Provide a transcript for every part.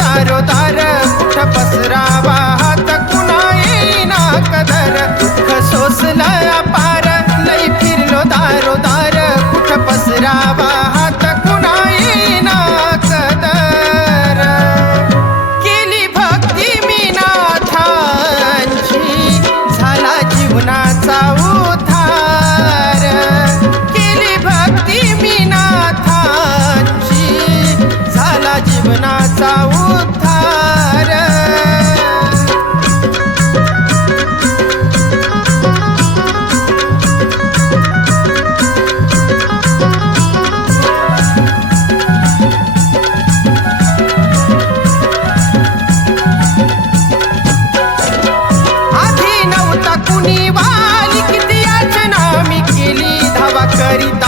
I don't know.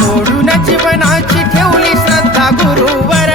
सोडून जीवनाची ठेवली श्रद्धा गुरुवर.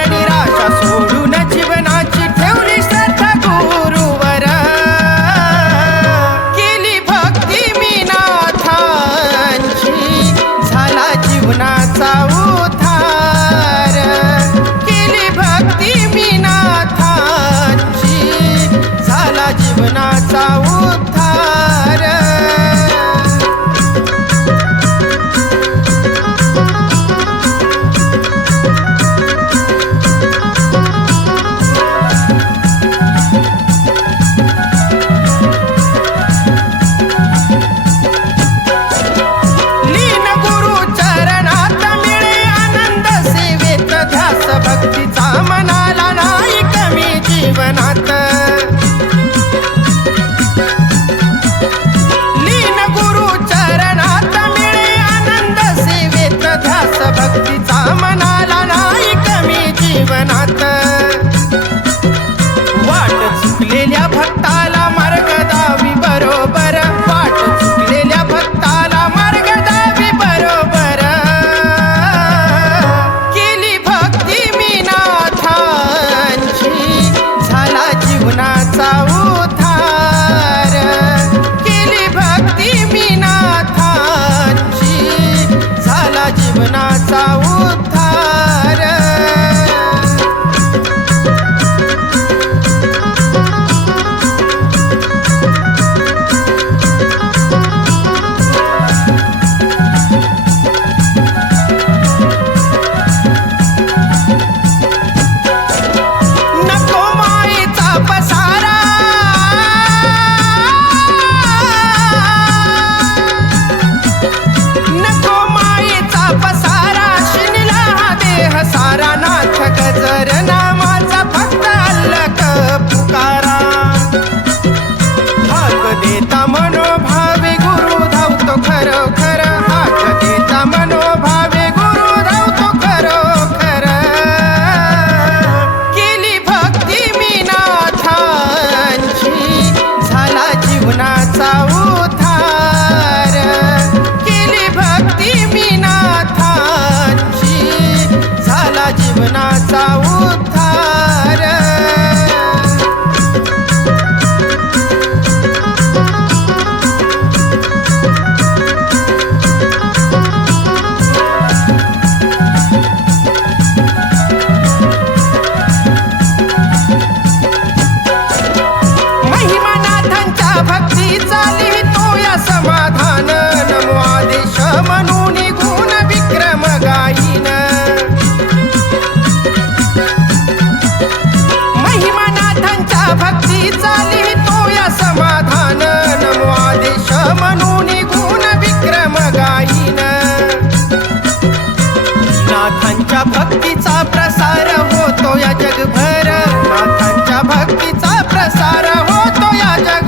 नाथांच्या भक्तीचा प्रसार होतो या जगभर. नाथांच्या भक्तीचा प्रसार होतो या जग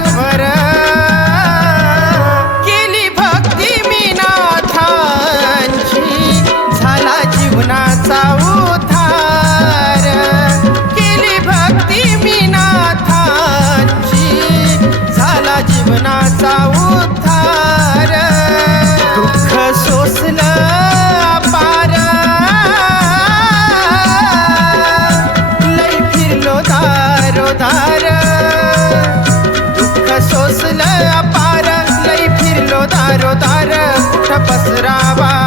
पसरावा.